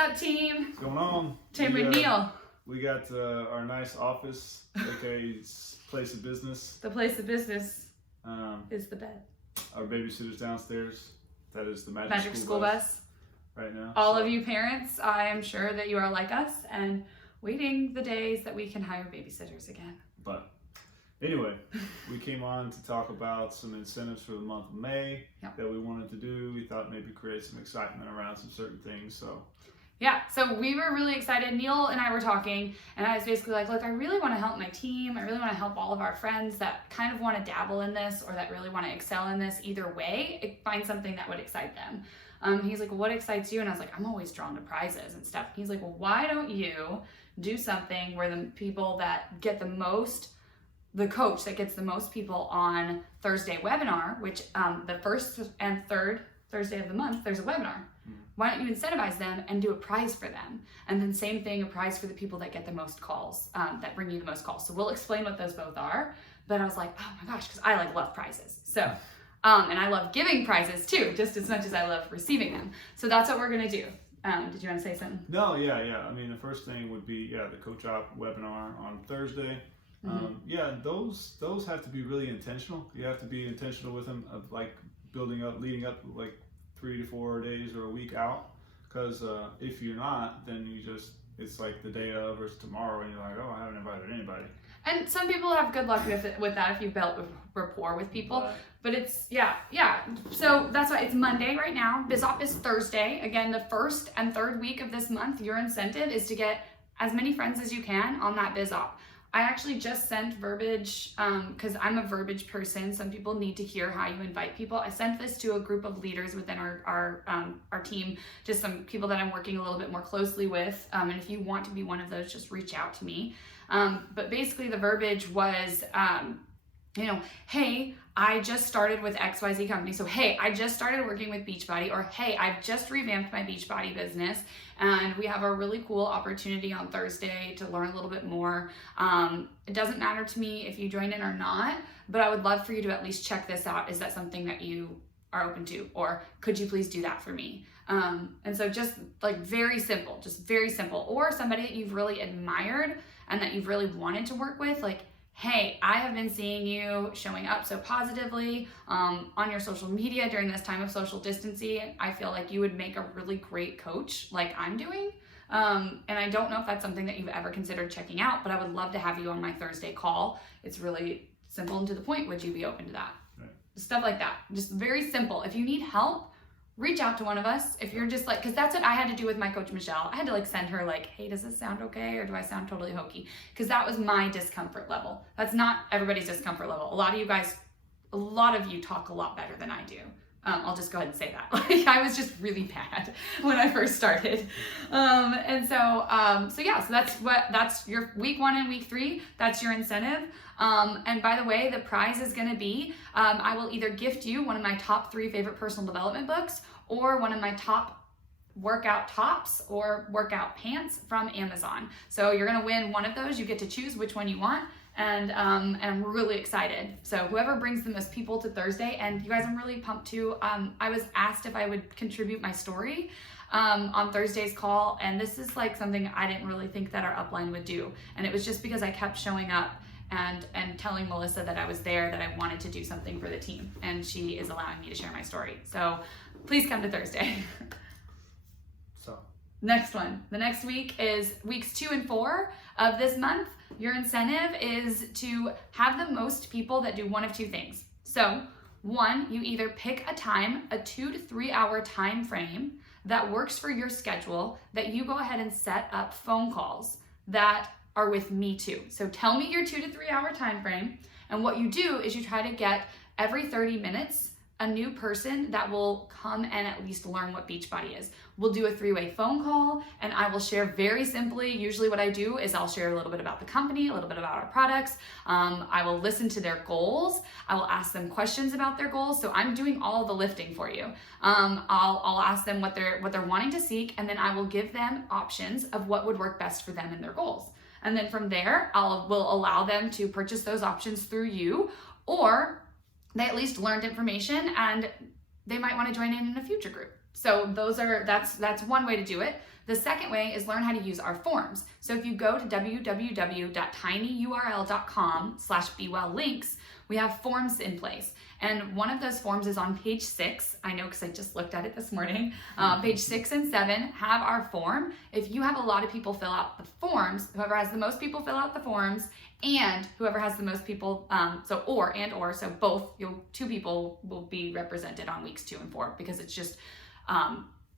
up, team? What's going on? Tim and Neil. We got our nice office, aka place of business. The place of business is the bed. Our babysitter's downstairs. That is the Magic School Bus. Right now. All of you parents, I am sure that you are like us and waiting the days that we can hire babysitters again. But anyway, we came on to talk about some incentives for the month of May that we wanted to do. We thought maybe create some excitement around some certain things. So we were really excited. Neil and I were talking, and I was basically like, look, I really want to help my team. I really want to help all of our friends that kind of want to dabble in this or that really want to excel in this. Either way, find something that would excite them. He's like, well, what excites you? And I was like, I'm always drawn to prizes and stuff. He's like, well, why don't you do something where the people that get the most, the coach that gets the most people on Thursday webinar, which the first and third Thursday of the month, there's a webinar. Why don't you incentivize them and do a prize for them? And then same thing, a prize for the people that get the most calls, that bring you the most calls. So we'll explain what those both are. But I was like, oh my gosh, because I love prizes. So, and I love giving prizes too, just as much as I love receiving them. So that's what we're gonna do. Did you want to say something? No, yeah. I mean, the first thing would be, the Coach Op webinar on Thursday. Those have to be really intentional. You have to be intentional with them of like building up, leading up like 3 to 4 days or a week out, because if you're not, then it's like the day of or it's tomorrow and you're like, oh, I haven't invited anybody. And some people have good luck with that if you've built rapport with people, but it's so that's why it's Monday right now. BizOp is Thursday. Again, the first and third week of this month, your incentive is to get as many friends as you can on that BizOp. I actually just sent verbiage, because I'm a verbiage person. Some people need to hear how you invite people. I sent this to a group of leaders within our team, just some people that I'm working a little bit more closely with. And if you want to be one of those, just reach out to me. But basically the verbiage was, hey, I just started with XYZ company. So, hey, I just started working with Beachbody, or hey, I've just revamped my Beachbody business and we have a really cool opportunity on Thursday to learn a little bit more. It doesn't matter to me if you join in or not, but I would love for you to at least check this out. Is that something that you are open to? Or could you please do that for me? And so just like very simple. Or somebody that you've really admired and that you've really wanted to work with, like, hey, I have been seeing you showing up so positively on your social media during this time of social distancing. I feel like you would make a really great coach like I'm doing. And I don't know if that's something that you've ever considered checking out, but I would love to have you on my Thursday call. It's really simple and to the point. Would you be open to that? Right. Stuff like that. Just very simple. If you need help, reach out to one of us. If you're just like, because that's what I had to do with my coach, Michelle. I had to like send her like, hey, does this sound okay? Or do I sound totally hokey? Because that was my discomfort level. That's not everybody's discomfort level. A lot of you talk a lot better than I do. I'll just go ahead and say that. Like I was just really bad when I first started. So that's your week 1 and week 3. That's your incentive. And by the way, the prize is going to be, I will either gift you one of my top 3 favorite personal development books or one of my top workout tops or workout pants from Amazon. So you're going to win one of those. You get to choose which one you want. And I'm really excited. So whoever brings the most people to Thursday, and you guys, I'm really pumped too. I was asked if I would contribute my story on Thursday's call, and this is like something I didn't really think that our upline would do. And it was just because I kept showing up and telling Melissa that I was there, that I wanted to do something for the team, and she is allowing me to share my story. So please come to Thursday. Next one. The next week is weeks 2 and 4 of this month. Your incentive is to have the most people that do one of 2 things. So 1, you either pick a time, a 2 to 3 hour time frame that works for your schedule, that you go ahead and set up phone calls that are with me too. So tell me your 2 to 3 hour time frame. And what you do is you try to get every 30 minutes a new person that will come and at least learn what Beachbody is. We'll do a 3-way phone call, and I will share very simply. Usually what I do is I'll share a little bit about the company, a little bit about our products. I will listen to their goals. I will ask them questions about their goals. So I'm doing all the lifting for you. I'll ask them what they're wanting to seek, and then I will give them options of what would work best for them and their goals. And then from there, will allow them to purchase those options through you, or they at least learned information and they might want to join in a future group. So that's one way to do it. The second way is learn how to use our forms. So if you go to www.tinyurl.com/bewelllinks, we have forms in place. And one of those forms is on page 6. I know because I just looked at it this morning. Page 6 and 7 have our form. If you have a lot of people fill out the forms, whoever has the most people fill out the forms, and whoever has the most people, so both, 2 people will be represented on weeks 2 and 4, because it's just,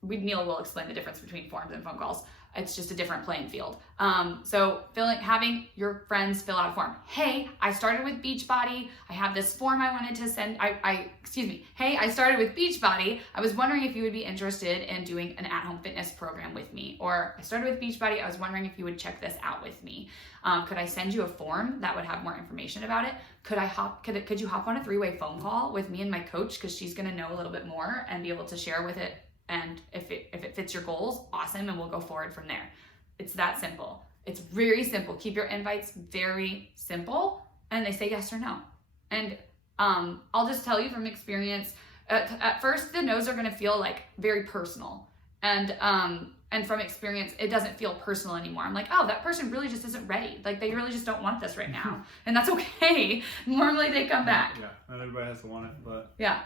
Neil will explain the difference between forms and phone calls. It's just a different playing field. So having your friends fill out a form. Hey, I started with Beachbody. I have this form I wanted to send. Hey, I started with Beachbody. I was wondering if you would be interested in doing an at-home fitness program with me. Or I started with Beachbody. I was wondering if you would check this out with me. Could I send you a form that would have more information about it? Could you hop on a 3-way phone call with me and my coach? Because she's going to know a little bit more and be able to share with it. And if it fits your goals, awesome, and we'll go forward from there. It's that simple. It's very simple. Keep your invites very simple, and they say yes or no. And I'll just tell you from experience, at first the no's are going to feel like very personal, and from experience, it doesn't feel personal anymore. I'm like, oh, that person really just isn't ready. Like, they really just don't want this right now, and that's okay. Normally they come back. Yeah, not everybody has to want it, but yeah.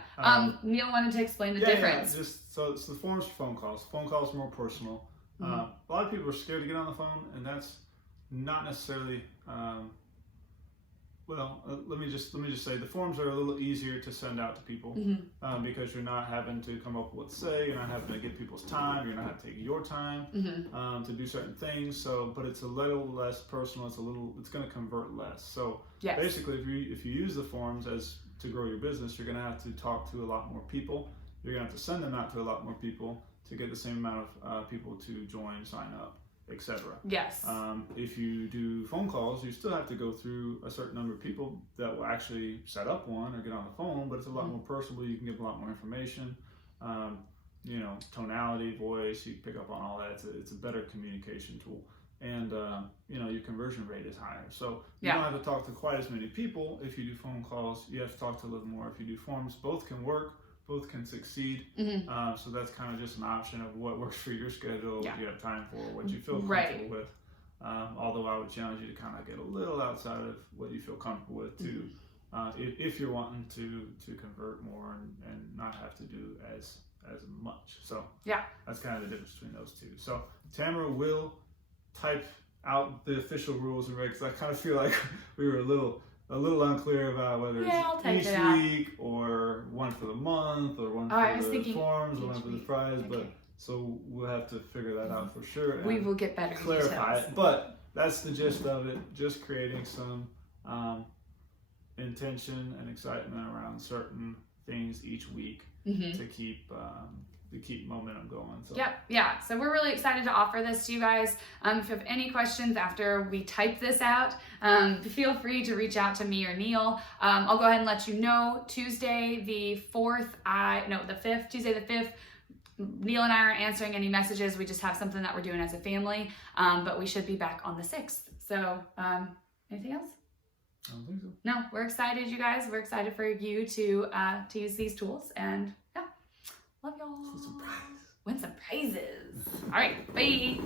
Neil wanted to explain the difference. Yeah, so it's the forms for phone calls. Phone calls are more personal. A lot of people are scared to get on the phone, and that's not necessarily. Let me just say the forms are a little easier to send out to people because you're not having to come up with what to say. You're not having to get people's time. You're not having to take your time to do certain things. So, but it's a little less personal. It's going to convert less. So basically, if you use the forms to grow your business, you're going to have to talk to a lot more people. You're going to have to send them out to a lot more people to get the same amount of people to join, sign up, etc. Yes. If you do phone calls, you still have to go through a certain number of people that will actually set up one or get on the phone, but it's a lot more personal. You can give a lot more information. Tonality, voice, you pick up on all that. It's a better communication tool. And, your conversion rate is higher. So you don't have to talk to quite as many people. If you do phone calls, you have to talk to a little more. If you do forms, both can work. Both can succeed. So that's kind of just an option of what works for your schedule, what you have time for, what you feel comfortable with. Although I would challenge you to kind of get a little outside of what you feel comfortable with too, if you're wanting to convert more and not have to do as much. So that's kind of the difference between those two. So Tamara will type out the official rules and regs. I kind of feel like we were a little unclear about whether it's each week or one for the month or one for the forms or one for the prize, but so we'll have to figure that out for sure. We will get better clarify it, but that's the gist of it. Just creating some intention and excitement around certain things each week to keep momentum going. So. So we're really excited to offer this to you guys. If you have any questions after we type this out, feel free to reach out to me or Neil. I'll go ahead and let you know Tuesday the 5th, Neil and I aren't answering any messages. We just have something that we're doing as a family, but we should be back on the 6th. So anything else? I don't think so. No, we're excited, you guys. We're excited for you to use these tools, and love y'all. It's a surprise. Win some prizes. All right, bye.